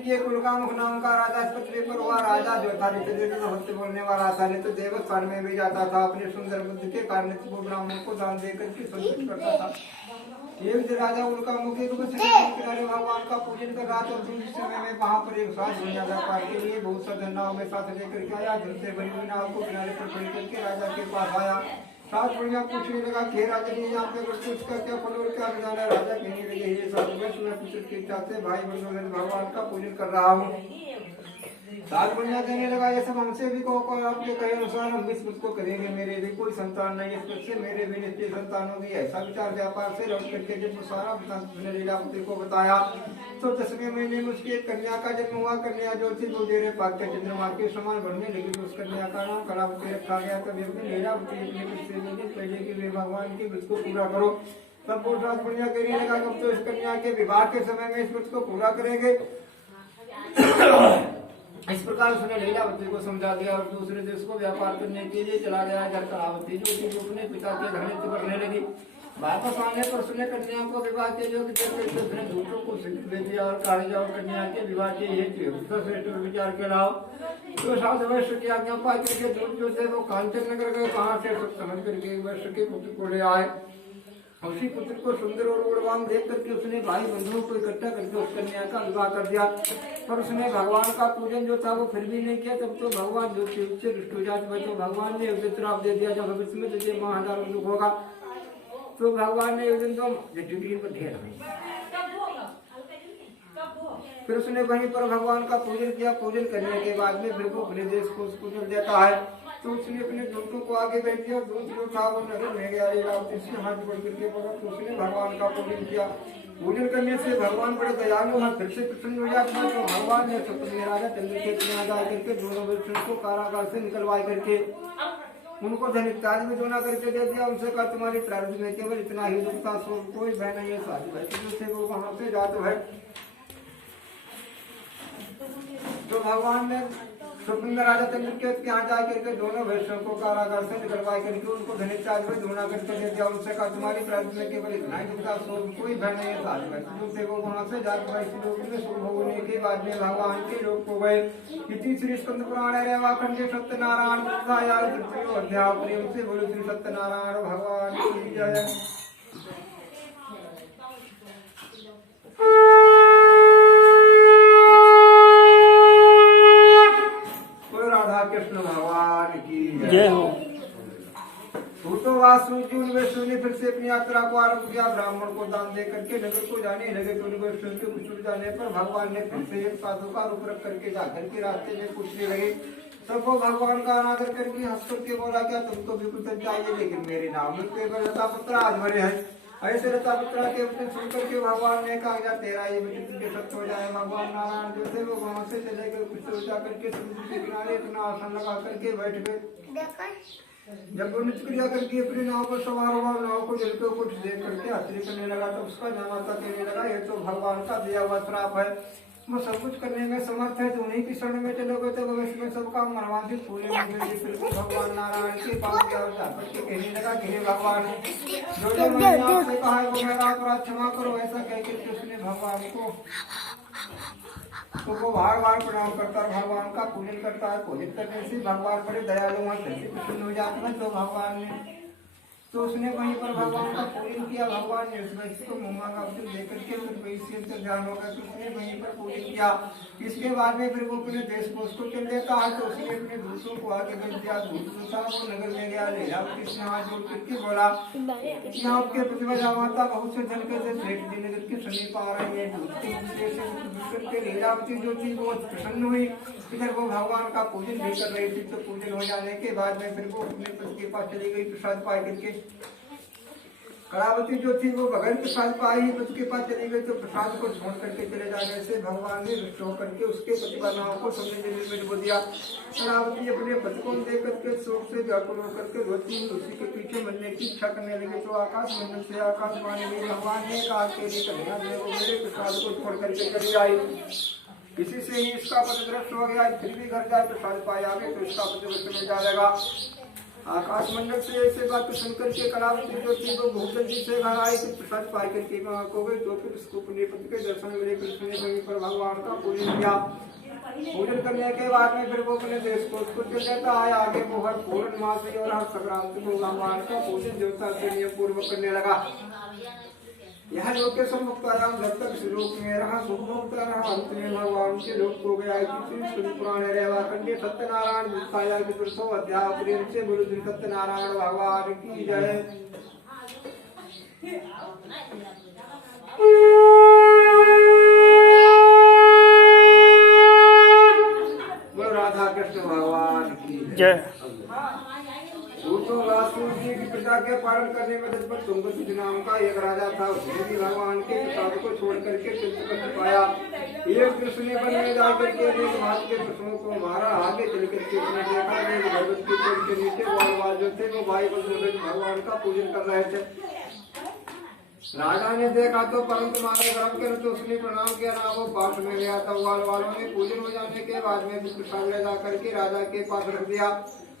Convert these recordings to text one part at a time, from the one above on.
ये कुलकामुख नाम का राजा इस पृथ्वी पर हुआ राजा जो था नित्य बोलने वाला था। नित्य देवस्थान में भी जाता था। अपने सुंदर बुद्धि के कारण वो ब्राह्मण को दान देकर के संतुष्ट करता था। ये राजा उल्कामुख किनारे भगवान का पूजन कर रहा था। उस समय में वहाँ पर एक साथ दुनिया व्यापार के लिए बहुत सा नाव में साथ लेकर के आया। जल से भरी हुई नाव को किनारे पर खड़ी करके राजा के पास आया। साथ बढ़िया पूछने लगा कि राजा जी यहाँ पे कुछ का क्या फल और क्या विधान है। राजा कहने लगे ये साथ मैं पुत्र की इच्छा से भाई बंधु भगवान का पूजन कर रहा हूँ। साथ बढ़िया कहने लगा ये सब हमसे भी को आपके कहे अनुसार हम इस को करेंगे। मेरे भी कोई संतान नहीं इस से मेरे भी नित्य संतान होगी। ऐसा विचार व्यापार से लौट करके जब सारा लीलावती को बताया तो 10वें महीने में उसकी एक कन्या का जन्म हुआ। कन्या जो थी वो देरे पाक चंद्रमा के समान बढ़ने लगी। तो उस कन्या का नाम कलावती रखा गया। तब लीलावती पहले कि वे भगवान के व्रत को पूरा करो। तब वो रात बढ़िया कहने लगा कब तो इस कन्या के विवाह के समय में इस व्रत को पूरा करेंगे। इस प्रकार उसने लीलावती को समझा दिया और दूसरे देश को व्यापार करने के लिए चला गया। जब कलावती जो अपने पिता के घनिष्ठ करने लगी। वापस आने पर उसने कन्या को विवाह के योग्य दूतों को दे दिया और कहा जाओ कन्या के विवाह के हेतु विचार के लाओ। तो 7 वर्ष की आज्ञा पा करके दूत जो थे वो कांचन नगर गए। वहां से सब समझ करके 1 वर्ष के पुत्र को ले आए। उसी पुत्र को सुंदर और गुणवान देख करके उसने भाई बंधुओं को इकट्ठा करके उस कन्या का विवाह कर दिया। पर उसने भगवान का पूजन जो था वो फिर भी नहीं किया। तब तो भगवान जो रुष्ट हो जाते तो भगवान ने उसे श्राप दे दिया जब भविष्य में तुझे 1000 दुख होगा। तो भगवान ने उस दिन तो पर ढेर फिर उसने वहीं पर भगवान का पूजन किया। पूजन करने के बाद में फिर वो अपने देश को पूजन देता है। तो उसने अपने दूतों को आगे भेज दिया। दूत जो था वो नगर में गया। लीलावती से हाथ जोड़ करके बोला तो उसने भगवान का पूजन किया। पूजन करने से भगवान बड़े दयालु हैं। फिर से प्रसन्न हो जाता है। तो भगवान ने सप्तमी राजा चंद्रकेतु में जा करके दोनों वृक्षों को कारागार से निकलवाई करके उनको धनिक ताज में दोना करके दे दिया। उनसे कहा तुम्हारी प्रारब्ध में केवल इतना ही दुख था। सो कोई भय नहीं है। शादी भाई से वो वहां से जाते है। तो भगवान ने सुंदर राजा चंद्रकेतु के यहाँ जा करके दोनों वैश्यों को कारागार से निकलवाई करके उनको धनिक ताज में दोना करके दे दिया। उनसे कहा तुम्हारी प्रारब्ध में केवल इतना ही दुख था। सो कोई भय नहीं है। शादी भाई वो वहां से जाकर होने के बाद में भगवान के लोग को गए। इति श्री स्कंद पुराण रेवाखंडे सत्यनारायण अध्याय प्रेम से बोलो श्री सत्यनारायण भगवान की जय। राधा कृष्ण भगवान की जय हो। तो वासुदेव वैष्णव ने फिर से अपनी यात्रा को आरंभ किया। ब्राह्मण को दान दे करके नगर को जाने लगे। तो वैष्णव के कुछ जाने पर भगवान ने फिर से एक साधु का रूप रख करके जाकर के रास्ते में पूछने लगे। तब वो भगवान का अनादर करके हंस करके बोला क्या तुमको भी कुछ चाहिए लेकिन मेरे नाम में लता पत्र आज भरे हैं। ऐसे लता पत्र के वचन सुनकर के भगवान ने कहा तेरा ये वचन तुझे सत्य हो जाए। भगवान नारायण जो थे वो वहां से चले गए। कुछ सोचा करके समुद्र के किनारे अपना आसन लगा करके बैठ गए। जब वो नित्य क्रिया करके अपनी नाव पर सवार हुआ नाव को जल के कुछ देख करके आश्चर्य करने लगा। तो उसका जमाता कहने लगा ये तो भगवान का दिया हुआ श्राप है। वो सब कुछ करने में समर्थ है। तो उन्हीं की शरण में चलोगे तो भविष्य में सबका मनवांछित पूरे भगवान नारायण के पास गया जाकर के कहने लगा कि भगवान जो मैंने आपसे कहा है वो मेरा अपराध क्षमा करो। ऐसा कहकर उसने भगवान को तो वो बार बार प्रणाम करता है। भगवान का पूजन करता है। पूजन करने से भगवान बड़े दयालु हैं। प्रसन्न हो जाते हैं। तो भगवान ने तो उसने वहीं पर भगवान का पूजन किया। भगवान ने उस व्यक्ति को मुंह मांगा उसे देकर के ध्यान होगा। तो उसने वहीं पर पूजन किया। इसके बाद में फिर वो अपने देश को उसको चल देता है। तो उसने अपने दूतों को आगे भेज दिया। दूत था वो नगर में गया। लीलावती से हाथ जोड़ करके बोला यहाँ आपके प्रतिभा माता बहुत से धन के नगर के समीप आ रही है। लीलावती जो थी वो प्रसन्न हुई। इधर वो भगवान का पूजन भी कर रही थी। तो पूजन हो जाने के बाद में फिर वो अपने पति के पास चली गई प्रसाद पाई करके। कलावती जो थी वो बगैर प्रसाद पाई ही पति के पास चली गई। तो प्रसाद को छोड़ करके चले जाने से भगवान ने रुष्ट होकर के उसके प्रतिभाओं को समझने में डुबो दिया। कलावती अपने पति को देख करके शोक से व्याकुल होकर के रोती उसी के पीछे मरने की इच्छा करने लगी। तो आकाश मंडल से आकाशवाणी में भगवान ने कहा कि मेरे प्रसाद को छोड़ करके चली आई। किसी से ही इसका पति दृष्ट हो गया। फिर भी घर जाए प्रसाद पाए आगे तो इसका पति में जाएगा। आकाश मंडल से ऐसे बात सुनकर के कलावती ज्योति को बहुत जल्दी से घर आए तो प्रसाद पाई करके वहां को गए तो फिर उसको पुण्यपति के दर्शन मिले। कृष्ण ने वहीं पर भगवान का पूजन किया। पूजन करने के बाद में फिर वो अपने देश को चल जाता है आगे। वो हर पूर्णमासी और हर संक्रांति को भगवान का पूजन देवता से नियम पूर्वक करने लगा। यह लोक के सम्मुक्ताराम जब तक श्लोक में रहा सुखमुक्ता रहा। अंत में भगवान के लोक को गया। पुराण रेवा खंडे सत्यनारायण गुप्ताया की पुरुषो अध्याय प्रेम से गुरु श्री सत्यनारायण भगवान की जय। बोलो राधा कृष्ण भगवान की जय। जी की प्रजा के पालन करने में तत्पर तुंगभद्र नाम का एक राजा था। उसने भी भगवान के प्रसाद को छोड़ करके चित्त कष्ट पाया। एक कृष्ण ने वन में जाकर के अनेक भाग के पशुओं को मारा। आगे चल करके उसने देखा कि भगवत के पेड़ के नीचे बाल जो थे वो भाई बंधु भगवान का पूजन कर रहे थे। राजा ने देखा तो परंतु मारे ग्रह के तो उसने प्रणाम किया ना। वो पास में गया था। वाल वालों ने पूजन हो जाने के बाद में प्रसाद ले जा करके राजा के पास रख दिया।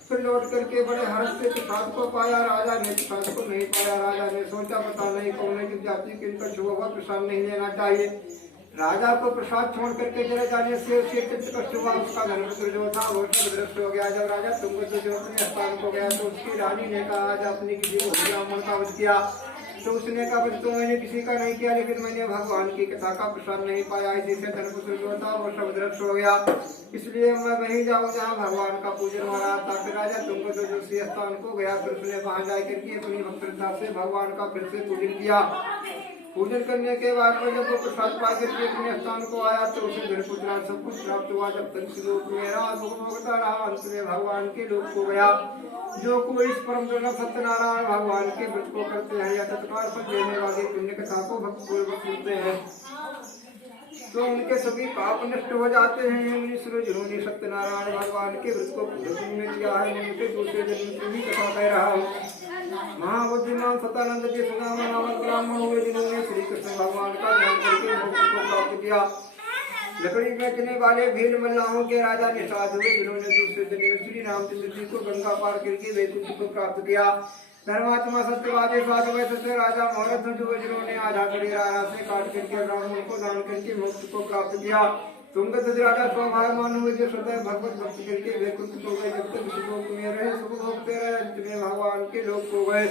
फिर लौट करके बड़े हर्ष से प्रसाद को पाया। राजा ने प्रसाद को नहीं पाया। राजा ने सोचा पता नहीं कौन की जाति किनका छुआ हुआ प्रसाद नहीं लेना चाहिए। राजा को प्रसाद छोड़ करके चले जाने से उसके चित्त कष्ट हुआ। उसका धर्मपुत्र जो था वो दृष्ट हो गया। जब राजा तुंगभद्र जो अपने स्थान को गया तो उसकी रानी ने कहा आज अपनी किसी को ब्राह्मण का वध किया। तो उसने कहा तो मैंने किसी का नहीं किया लेकिन मैंने भगवान की कथा का प्रसाद नहीं पाया। इसी से धर्मपुत्र जो था वो शब्दरक्ष हो गया। इसलिए मैं वहीं जाऊँ जहाँ भगवान का पूजन हो रहा था। फिर राजा तुंगभद्र जो उसी स्थान को गया। फिर उसने वहां जाकर के अपनी भक्तता से भगवान का फिर से पूजन किया। पूजन करने के बाद में जब वो प्रसाद पा करके अपने स्थान को आया तो उसे धर्मपुत्र सब कुछ प्राप्त हुआ। जब तक लोक में रहा भोगता रहा। अंत में भगवान के लोक को गया। जो कोई इस परम जगह सत्यनारायण भगवान के व्रत को करते हैं या तत्काल फल देने वाली पुण्य कथा को भक्तिपूर्वक सुनते हैं तो उनके सभी पाप नष्ट हो जाते हैं। जिन्होंने सत्यनारायण भगवान के व्रत को पूर्ण में किया है उनके दूसरे जन्म की भी कथा कह रहा हूँ। महाबुद्धिमान सतानंद के सुदामा नामक ब्राह्मण हुए जिन्होंने श्री कृष्ण भगवान का ध्यान करके मोक्ष को प्राप्त किया। लकड़ी बेचने वाले भील मल्लाहों के राजा निषाद हुए जिन्होंने दूसरे दिन में श्री रामचंद्र जी को गंगा पार करके वैकुंठ को प्राप्त किया। धर्मात्मा सत्यवादी साधु सत्य राजा महारथ हुए जिन्होंने आधा शरीर आरा से काट करके ब्राह्मण को दान करके मोक्ष को प्राप्त किया। तुंगभद्र राजा स्वभावमान हुए जो सदैव भगवत भक्ति करके वैकुंठ को गए। जब तक लोक में रहे सुख भोगते रहे। अंत में भगवान के लोक को गए।